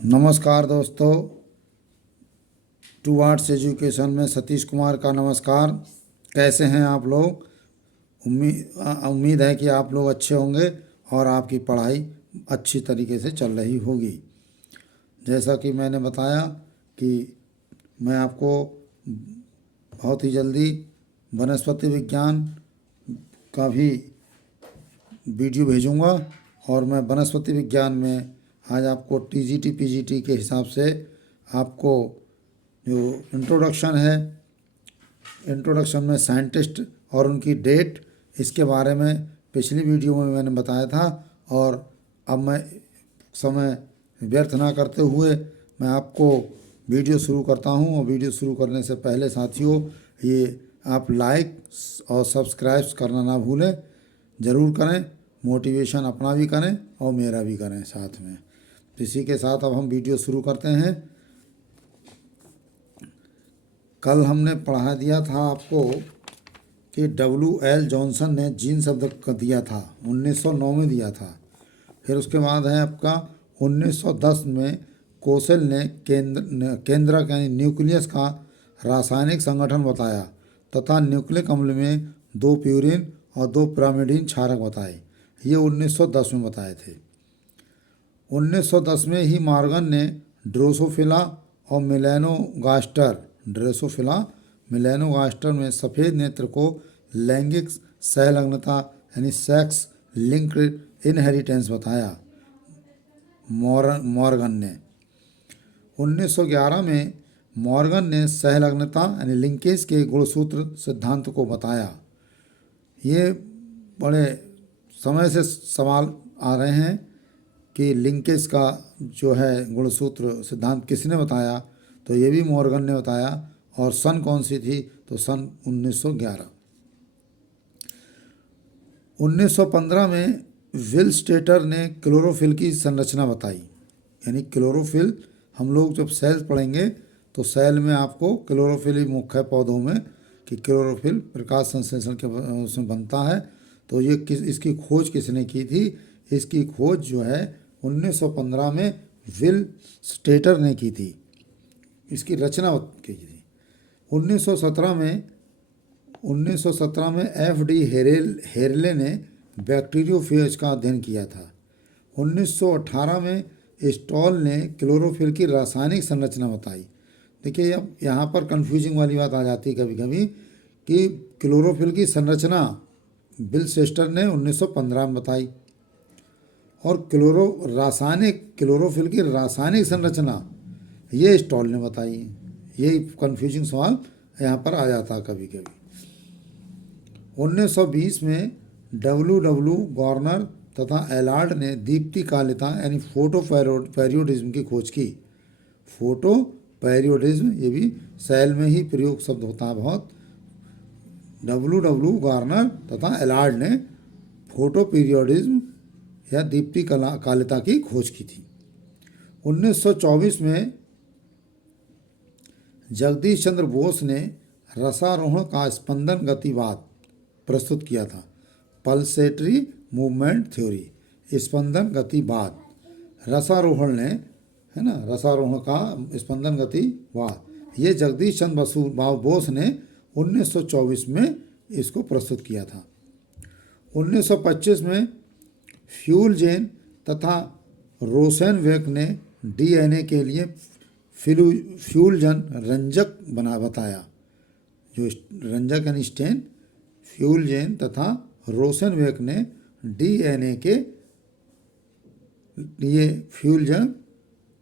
नमस्कार दोस्तों, to arts education में सतीश कुमार का नमस्कार। कैसे हैं आप लोग? उम्मीद है कि आप लोग अच्छे होंगे और आपकी पढ़ाई अच्छी तरीके से चल रही होगी। जैसा कि मैंने बताया कि मैं आपको बहुत ही जल्दी वनस्पति विज्ञान का भी वीडियो भेजूंगा और मैं वनस्पति विज्ञान में आज आपको टीजीटी पीजीटी के हिसाब से आपको जो इंट्रोडक्शन है, इंट्रोडक्शन में साइंटिस्ट और उनकी डेट, इसके बारे में पिछली वीडियो में मैंने बताया था। और अब मैं समय व्यर्थ ना करते हुए मैं आपको वीडियो शुरू करता हूं। और वीडियो शुरू करने से पहले साथियों, ये आप लाइक और सब्सक्राइब करना ना भूलें, ज़रूर करें। मोटिवेशन अपना भी करें और मेरा भी करें साथ में। इसी के साथ अब हम वीडियो शुरू करते हैं। कल हमने पढ़ा दिया था आपको कि W.L. जॉनसन ने जीन शब्द दिया था, 1909 में दिया था। फिर उसके बाद है आपका 1910 में कोसेल ने केंद्रक यानी न्यूक्लियस का रासायनिक संगठन बताया तथा न्यूक्लिक अम्ल में 2 प्यूरिन और 2 पिरामिडीन क्षारक बताए। ये 1910 में बताए थे। 1910 में ही मॉर्गन ने ड्रोसोफिला और मेलानोगास्टर में सफ़ेद नेत्र को लैंगिक सहलग्नता यानी सेक्स लिंक्ड इनहेरिटेंस बताया। मॉर्गन ने 1911 में मॉर्गन ने सहलग्नता यानी लिंकेज के गुणसूत्र सिद्धांत को बताया। ये बड़े समय से सवाल आ रहे हैं कि लिंकेज का जो है गुणसूत्र सिद्धांत किसने बताया, तो ये भी मॉर्गन ने बताया। और सन कौन सी थी, तो सन 1911। 1915 में विल स्टेटर ने क्लोरोफिल की संरचना बताई। यानी क्लोरोफिल, हम लोग जब सेल पढ़ेंगे तो सेल में आपको क्लोरोफिल ही मुख्य पौधों में कि क्लोरोफिल प्रकाश संश्लेषण के उसमें बनता है। तो ये इसकी खोज किसने की थी? इसकी खोज जो है 1915 में विल स्टेटर ने की थी। इसकी रचना की थी। 1917 में F.D. हेरले ने बैक्टीरियोफेज का अध्ययन किया था। 1918 में स्टॉल ने क्लोरोफिल की रासायनिक संरचना बताई। देखिए, अब यहाँ पर कंफ्यूजिंग वाली बात आ जाती है कभी कभी कि क्लोरोफिल की संरचना विल स्टेटर ने 1915 में बताई और क्लोरोफिल की रासायनिक संरचना ये स्टॉल ने बताई। यही कंफ्यूजिंग सवाल यहाँ पर आ जाता है कभी कभी। 1920 में W. गॉर्नर तथा एलार्ड ने दीप्ति कालिता यानी फोटो पैरियोडिज्म की खोज की। फोटो पैरियोडिज्म, ये भी सेल में ही प्रयोग शब्द होता है बहुत। W. गॉर्नर तथा एलार्ड ने फोटो पीरियोडिज्म या दीप्ति कालिता की खोज की थी। 1924 में जगदीश चंद्र बोस ने रसारोहण का स्पंदन गतिवाद प्रस्तुत किया था। पल्सेटरी मूवमेंट थ्योरी, स्पंदन गतिवाद, रसारोहण ने, है ना, रसारोहण का स्पंदन गतिवाद, ये जगदीश चंद्र बोस ने 1924 में इसको प्रस्तुत किया था। 1925 में फ्यूलजेन तथा रोसेनवेक ने डीएनए के लिए फ्यूलजन रंजक बताया। जो रंजक यानी स्टेन, फ्यूलजेन तथा रोसेनवेक ने डीएनए के लिए फ्यूलजन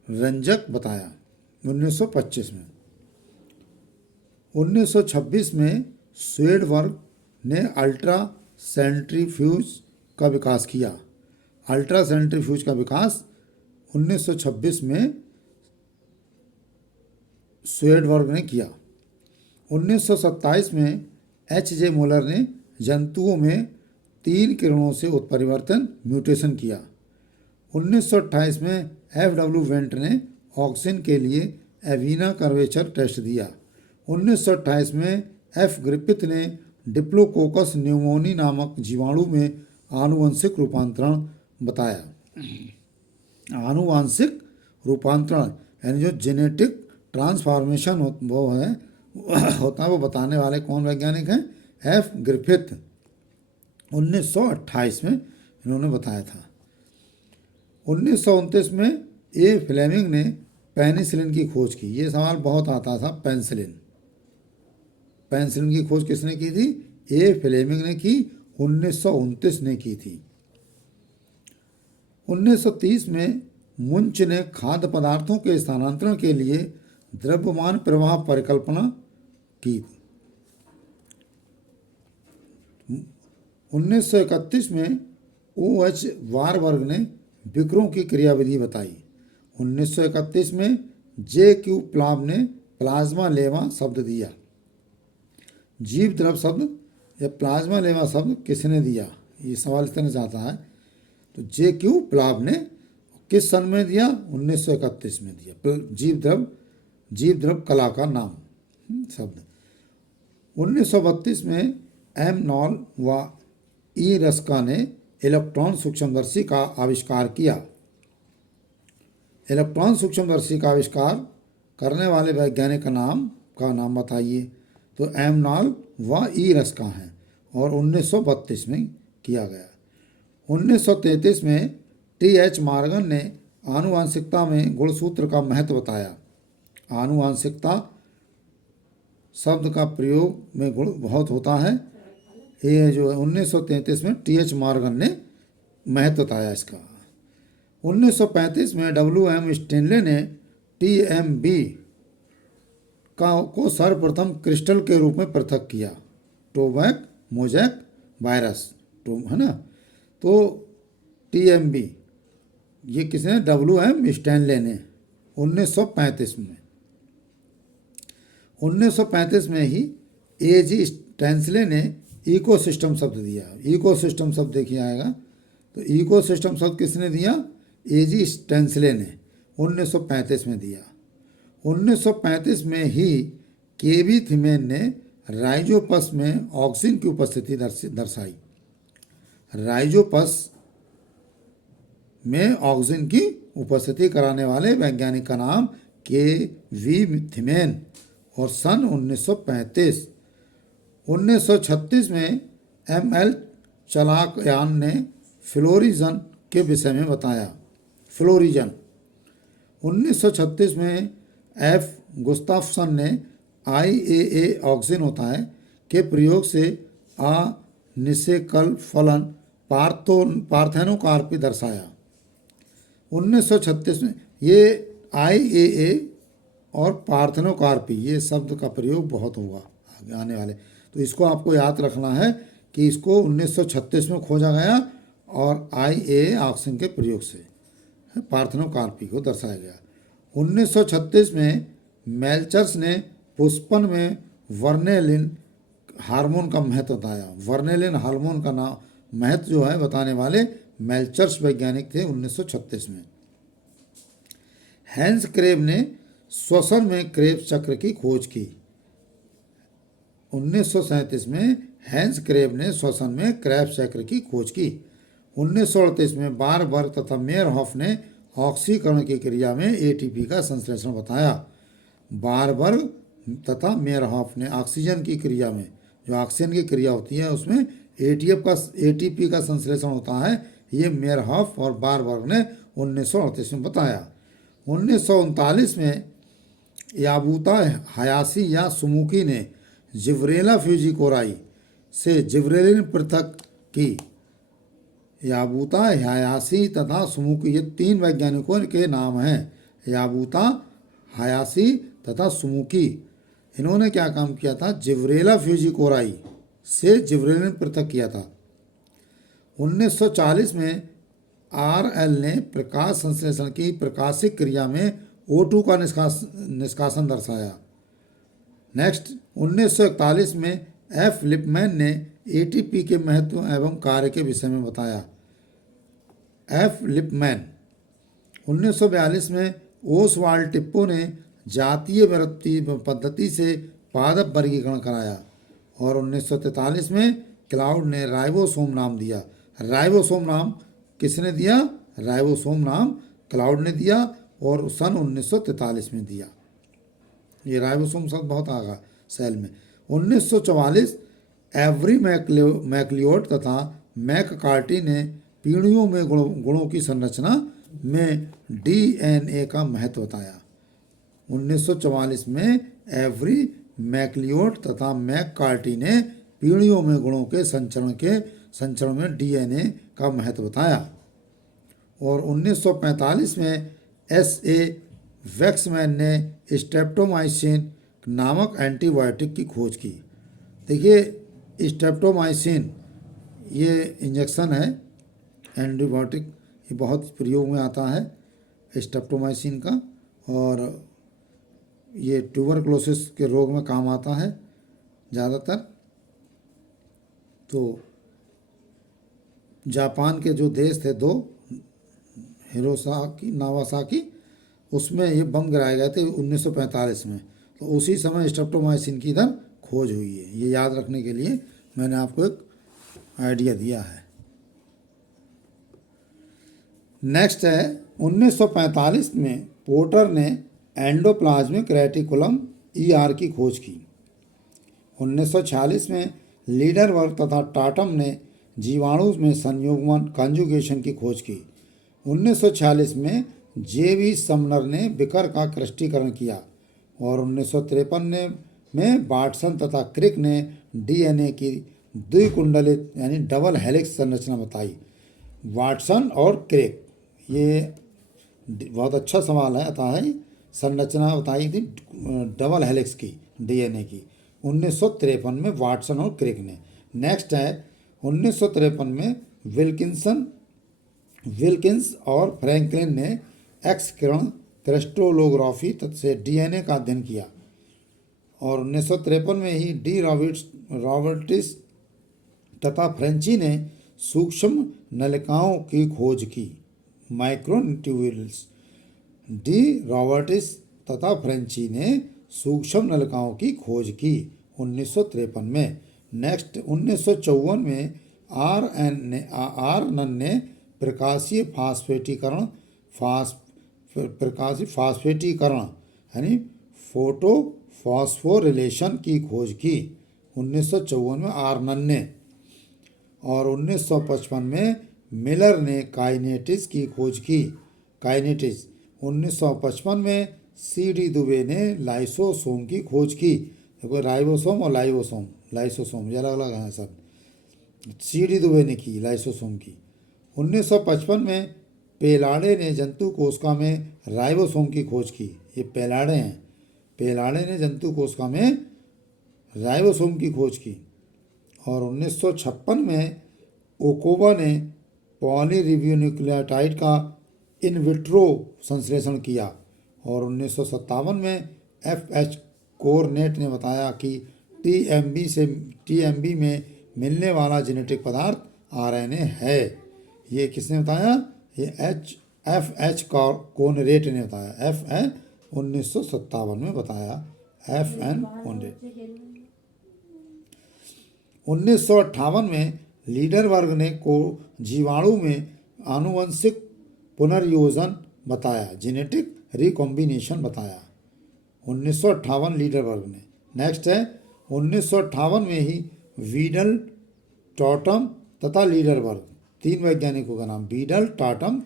रंजक बताया 1925 में। 1926 में स्वेडबर्ग ने अल्ट्रा सेंट्रीफ्यूज का विकास किया। अल्ट्रा सेंट्रीफ्यूज का विकास 1926 में स्वेडबर्ग ने किया। 1927 में H.J. मोलर ने जंतुओं में 3 किरणों से उत्परिवर्तन म्यूटेशन किया। 1928 में F.W. वेंट ने ऑक्सीजन के लिए एविना कर्वेचर टेस्ट दिया। 1928 में F. ग्रिफिथ ने डिप्लोकोकस न्यूमोनी नामक जीवाणु में आनुवंशिक रूपांतरण बताया। आनुवांशिक रूपांतरण यानी जो जेनेटिक ट्रांसफॉर्मेशन वो है होता है, वो बताने वाले कौन वैज्ञानिक हैं? F Griffith. 1928 में इन्होंने बताया था। 1929 में ए फ्लेमिंग ने पेनिसिलिन की खोज की। ये सवाल बहुत आता था, पेनिसिलिन की खोज किसने की थी? ए फ्लेमिंग ने की, 1929 ने की थी। 1930 में मुंच ने खाद्य पदार्थों के स्थानांतरण के लिए द्रव्यमान प्रवाह परिकल्पना की। 1931 में OH वारबर्ग ने विकरों की क्रियाविधि बताई। 1931 में J.Q. प्लाव ने प्लाज्मा लेवा शब्द दिया। जीव द्रव शब्द या प्लाज्मा लेवा शब्द किसने दिया? ये सवाल इस तरह से आता है। तो J.Q. प्लाव ने किस सन में दिया? 1931 में दिया। जीव द्रव कला का नाम शब्द। 1932 में एम नॉल व ई रस्का ने इलेक्ट्रॉन सूक्ष्मदर्शी का आविष्कार किया। इलेक्ट्रॉन सूक्ष्मदर्शी का आविष्कार करने वाले वैज्ञानिक का नाम बताइए। तो एम नॉल व ई रस्का हैं और 1932 में किया गया। 1933 में T.H. मॉर्गन ने आनुवांशिकता में गुणसूत्र का महत्व बताया। आनुवांशिकता शब्द का प्रयोग में गुण बहुत होता है। ये जो है 1933 में T.H. मॉर्गन ने महत्व बताया इसका। 1935 में W.M. स्टेनले ने TMB को सर्वप्रथम क्रिस्टल के रूप में पृथक किया। टोबैक मोजैक वायरस है ना। तो TMB ये किसने? W.M. स्टेनले ने 1935 में। 1935 में ही A.G. स्टेंसले ने इकोसिस्टम शब्द दिया। इकोसिस्टम शब्द देखिए आएगा। तो इकोसिस्टम शब्द किसने दिया? A.G. स्टेंसले ने 1935 में दिया। 1935 में ही K.V. थिमेन ने राइजोपस में ऑक्सिन की उपस्थिति दर्शाई। राइजोपस में ऑक्सिन की उपस्थिति कराने वाले वैज्ञानिक का नाम K.V. थिमेन और सन 1935। 1936 में M.L. चलाकयान ने फ्लोरिजन के विषय में बताया। फ्लोरिजन। 1936 में F. गुस्ताफसन ने IAA ऑक्सिन होता है के प्रयोग से अनिषेकल फलन पार्थेनोकार्पी दर्शाया। 1936 में ये IAA और पार्थेनोकार्पी ये शब्द का प्रयोग बहुत होगा आगे आने वाले। तो इसको आपको याद रखना है कि इसको 1936 में खोजा गया और IAA ऑक्सिन के प्रयोग से पार्थेनोकार्पी को दर्शाया गया। 1936 में मेल्चर्स ने पुष्पन में वर्नेलिन हार्मोन का महत्व बताया। वर्नेलिन हार्मोन का नाम महत्व जो है बताने वाले मेल्चर्स वैज्ञानिक थे 1936 में। हैंस क्रेब ने श्वसन में क्रेब्स चक्र की खोज की। 1937 में हैंस क्रेब ने श्वसन में क्रेब्स चक्र की खोज की। 1938 में बारबर्ग तथा मेयरहॉफ ने ऑक्सीकरण की क्रिया में ATP का संश्लेषण बताया। बारबर्ग तथा मेयरहॉफ ने ऑक्सीजन की क्रिया में जो ऑक्सीजन की क्रिया होती है उसमें ATP का संश्लेषण होता है। ये मेयरहॉफ और बारबर्ग ने 1938 में बताया। 1939 में याबूता हयासी या सुमुकी ने जिब्रेला फ्यूजिकोराई से जिब्रेलिन पृथक की। याबूता हयासी तथा सुमुकी ये तीन वैज्ञानिकों के नाम हैं। याबूता हयासी तथा सुमुकी इन्होंने क्या काम किया था? जिब्रेला फ्यूजिकोराई से जिब्रेलिन पृथक किया था। 1940 में RL ने प्रकाश संश्लेषण की प्रकाशिक क्रिया में O2 का निष्कासन दर्शाया। नेक्स्ट 1941 में F. लिपमैन ने ATP के महत्व एवं कार्य के विषय में बताया। F. लिपमैन। 1942 में ओसवाल्ड टिप्पो ने जातीय वृत्ति पद्धति से पादप वर्गीकरण कराया और 1943 में क्लाउड ने राइबोसोम नाम दिया। राइबोसोम नाम किसने दिया? राइबोसोम नाम क्लाउड ने दिया और सन 1943 में दिया। ये राइबोसोम शब्द बहुत आगा सेल में। 1944 एवरी मैक्लियोड तथा मैककार्टी ने पीढ़ियों में गुणों की संरचना में डीएनए का महत्व बताया। 1944 में एवरी मैक्लियोड तथा मैककार्टी ने पीढ़ियों में गुणों के संचरण में डीएनए का महत्व बताया। और 1945 में एस.ए. वैक्समैन ने स्ट्रेप्टोमाइसिन नामक एंटीबायोटिक की खोज की। देखिए स्ट्रेप्टोमाइसिन ये इंजेक्शन है, एंटीबायोटिक, ये बहुत प्रयोग में आता है स्ट्रेप्टोमाइसिन का, और ये ट्यूबरकुलोसिस के रोग में काम आता है ज़्यादातर। तो जापान के जो देश थे दो, हिरोशिमा नागासाकी, उसमें ये बम गिराए गए थे 1945 में। तो उसी समय स्ट्रेप्टोमाइसिन की इधर खोज हुई है। ये याद रखने के लिए मैंने आपको एक आइडिया दिया है। नेक्स्ट है 1945 में पोर्टर ने एंडोप्लाज्मिक रेटिकुलम ईआर की खोज की। 1946 में लीडरवर्ग तथा टाटम ने जीवाणु में संयुग्मन कॉन्जुगेशन की खोज की। 1946 में जे.वी. समनर ने बिकर का क्रिस्टीकरण किया। और 1953 में वाटसन तथा क्रिक ने डीएनए की द्विकुंडलित यानी डबल हेलिक्स संरचना बताई। वाटसन और क्रिक, ये बहुत अच्छा सवाल है, अतः है संरचना बताई थी डबल हेलिक्स की डीएनए की 1953 में वाटसन और क्रिक ने। नेक्स्ट है 1953 में विल्किंस और फ्रैंकलिन ने एक्स किरण क्रिस्टलोग्राफी से डीएनए का अध्ययन किया। और 1953 में ही डी रॉबर्टिस तथा फ्रेंची ने सूक्ष्म नलिकाओं की खोज की, माइक्रोट्यूब्यूल्स। डी रॉबर्टिस तथा फ्रेंची ने सूक्ष्म नलिकाओं की खोज की 1953 में। नेक्स्ट 1954 में आर ने प्रकाशीय फास्फेटीकरण यानी फोटो फॉस्फोरिलेशन की खोज की 1954 में आर्नन ने। और 1955 में मिलर ने काइनेटिस की खोज की, काइनेटिस। 1955 में सी.डी. दुबे ने लाइसोसोम की खोज की। देखो राइबोसोम और लाइसोसोम ये अलग अलग हैं सब। सी.डी. दुबे ने की लाइसोसोम की। 1955 में पेलाडे ने जंतु कोशिका में राइबोसोम की खोज की। ये पेलाडे हैं, पेलाडे ने जंतु कोशिका में राइबोसोम की खोज की। और 1956 में ओकोबा ने पॉलीरिबोन्यूक्लियोटाइड का इन विट्रो संश्लेषण किया। और 1957 में एफ.एच. कोरनेट ने बताया कि टीएमबी में मिलने वाला जेनेटिक पदार्थ आरएनए है। ये किसने बताया? ये एफ.एच. कोरनेट ने बताया। 1957 में बताया एफ.एन. कोरनेट। 1958 में लीडर वर्ग ने को जीवाणु में आनुवंशिक पुनर्योजन बताया, जेनेटिक रिकॉम्बिनेशन बताया। 1958 लीडर वर्ग ने। नेक्स्ट है 1958 में ही वीडल, टॉटम तथा लीडर वर्ग, तीन वैज्ञानिकों का नाम वीडल, टॉटम,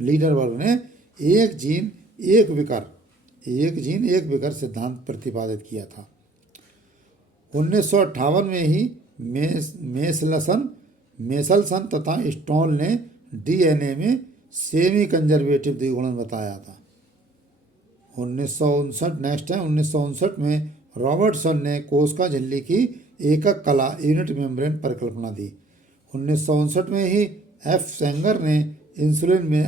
लीडर वर्ग ने एक जीन एक विकर सिद्धांत प्रतिपादित किया था। 1958 में ही मेसलसन तथा स्टोल ने डीएनए में सेमी कंजर्वेटिव द्विगुणन बताया था। 1959 नेक्स्ट है 1959 में रॉबर्टसन ने कोशिका झिल्ली की एकक कला यूनिट मेम्ब्रेन परिकल्पना दी। 1959 में ही एफ. सेंगर ने इंसुलिन में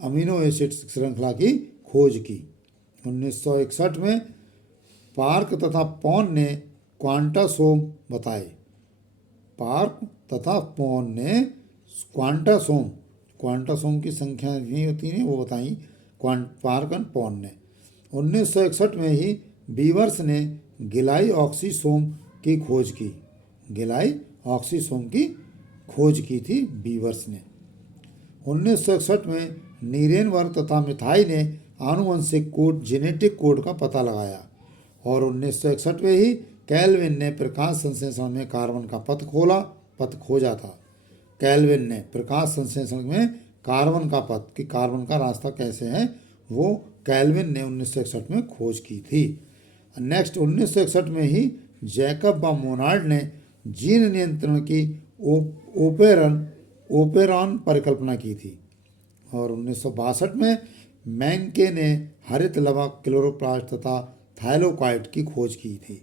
अमीनो एसिड श्रृंखला की खोज की। 1961 में पार्क तथा पॉन ने क्वांटासोम बताए। पार्क तथा पॉन ने क्वांटासोम की संख्या नहीं होती है वो बताई पार्क एंड पॉन ने। 1961 में ही बीवर्स ने गिलाई ऑक्सीसोम की खोज की। गिलाई ऑक्सीसोम की खोज की थी बीवर्स ने। 1961 में नीरेन वर्ग तथा मिथाई ने आनुवंशिक कोड जेनेटिक कोड का पता लगाया और 1961 में ही कैल्विन ने प्रकाश संश्लेषण में कार्बन का पथ खोजा था। कैल्विन ने प्रकाश संश्लेषण में कार्बन का पथ कि कार्बन का रास्ता कैसे है वो कैल्विन ने 1961 में खोज की थी। नेक्स्ट 1961 में ही जैकब व मोनार्ड ने जीन नियंत्रण की ओपेरॉन परिकल्पना की थी और 1962 में मैंके ने हरित लवा क्लोरोप्लास्ट तथा थाइलोकाइड की खोज की थी।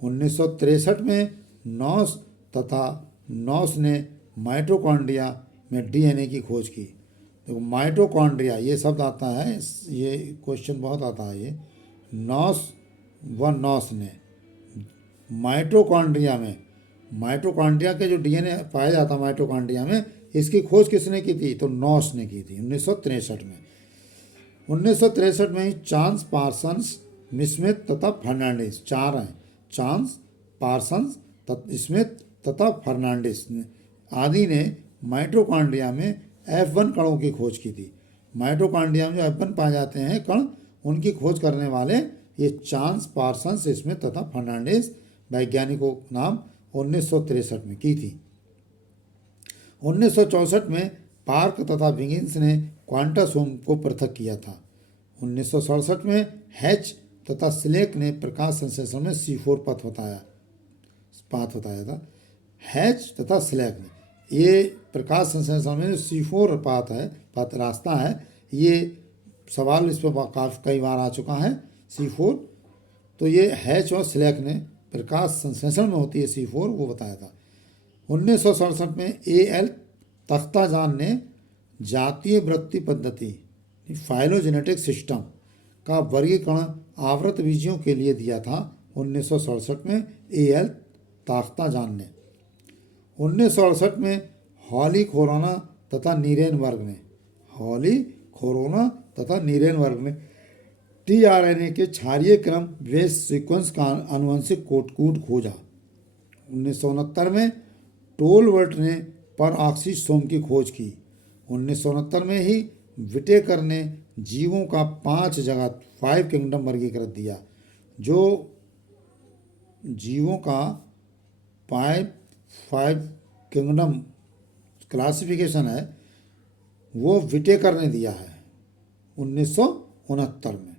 1963 में नॉस ने माइटोकॉन्ड्रिया में डीएनए की खोज की। देखो माइटोकॉन्ड्रिया ये शब्द आता है, ये क्वेश्चन बहुत आता है। ये नॉस ने माइटोकॉन्ड्रिया के जो डीएनए पाया जाता है माइटोकॉन्ड्रिया में, इसकी खोज किसने की थी? तो नॉस ने की थी 1963 में। 1963 में ही चार्ल्स पार्सन्स, स्मिथ तथा फर्नांडिस, चार हैं, चार्ल्स पार्सन्स, स्मिथ तथा फर्नांडिस आदि ने माइटोकॉन्ड्रिया में F1 कणों की खोज की थी। माइटोकॉन्ड्रिया में जो F1 पाए जाते हैं कण, उनकी खोज करने वाले ये चार्ल्स पार्सन्स, स्मिथ तथा फर्नांडिस वैज्ञानिकों नाम 1963 में की थी। 1964 में पार्क तथा विगिन्स ने क्वांटासोम को पृथक किया था। 1967 में हैच तथा स्लेक ने प्रकाश संश्लेषण में C4 पथ बताया था। हैच तथा स्लेक ने ये प्रकाश संश्लेषण में जो C4 पथ रास्ता है, ये सवाल इस पर कई बार आ चुका है। C4 तो ये हैच और स्लेक ने प्रकाश संश्लेषण में होती है C4, वो बताया था। 1967 में A.L. तख्ताजान ने जातीय वृत्ति पद्धति फाइलोजेनेटिक सिस्टम का वर्गीकरण आवृत बीजियों के लिए दिया था। 1967 में A.L. तख्ताजान ने। 1968 में हॉली खोराना तथा नीरेन वर्ग ने tRNA के क्षारीय क्रम बेस सीक्वेंस का आनुवंशिक कोड खोजा। 1969 में टोलवर्ट ने परऑक्सीसोम की खोज की। 1969 में ही विटेकर ने जीवों का 5 किंगडम वर्गीकृत दिया। जो जीवों का 5 किंगडम क्लासिफिकेशन है वो विटेकर ने दिया है 1969 में।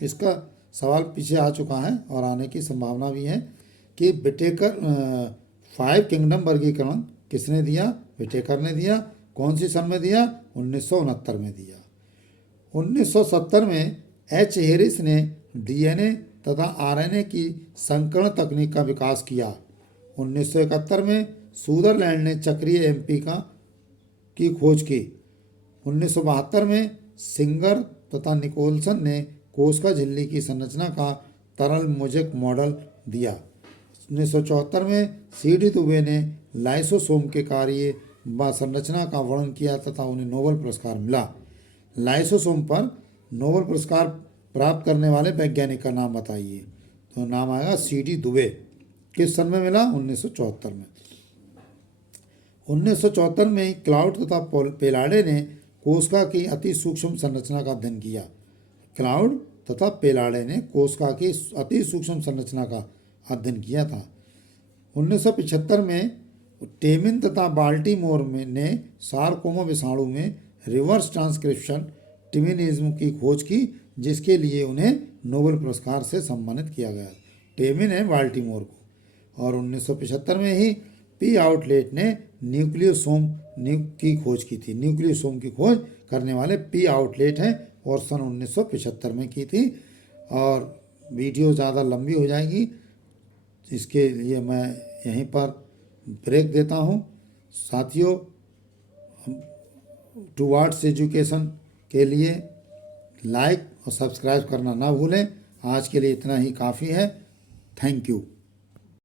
इसका सवाल पीछे आ चुका है और आने की संभावना भी है कि विटेकर 5 किंगडम वर्गीकरण किसने दिया? विटेकर ने दिया। कौन सी सन में दिया? 1969 में दिया। 1970 में H. हेरिस ने डीएनए तथा आरएनए की संकरण तकनीक का विकास किया। 1971 में सुदरलैंड ने चक्रीय एमपी की खोज की। 1972 में सिंगर तथा निकोलसन ने कोशिका झिल्ली की संरचना का तरल मोजेक मॉडल दिया। 1974 में C.D. दुबे ने लाइसोसोम के कार्य व संरचना का वर्णन किया तथा उन्हें नोबेल पुरस्कार मिला। लाइसोसोम पर नोबेल पुरस्कार प्राप्त करने वाले वैज्ञानिक का नाम बताइए। तो नाम आएगा C.D. दुबे। किस सन में मिला? 1974 में। 1974 में क्लाउड तथा पेलाडे ने कोशिका की अति सूक्ष्म संरचना का अध्ययन किया। क्लाउड तथा पेलाडे ने कोशिका की अति सूक्ष्म संरचना का अध्ययन किया था। 1975 में टेमिन तथा बाल्टीमोर ने सार्कोमा विषाणु में रिवर्स ट्रांसक्रिप्शन टिमिनिज्म की खोज की, जिसके लिए उन्हें नोबेल पुरस्कार से सम्मानित किया गया। टेमिन है बाल्टीमोर को। और 1975 में ही पी आउटलेट ने न्यूक्लियोसोम की खोज की थी। न्यूक्लियोसोम की खोज करने वाले पी आउटलेट हैं और सन 1975 में की थी। और वीडियो ज़्यादा लंबी हो जाएगी, इसके लिए मैं यहीं पर ब्रेक देता हूँ। साथियों, टुवर्ड्स एजुकेशन के लिए लाइक और सब्सक्राइब करना ना भूलें। आज के लिए इतना ही काफ़ी है। Thank you.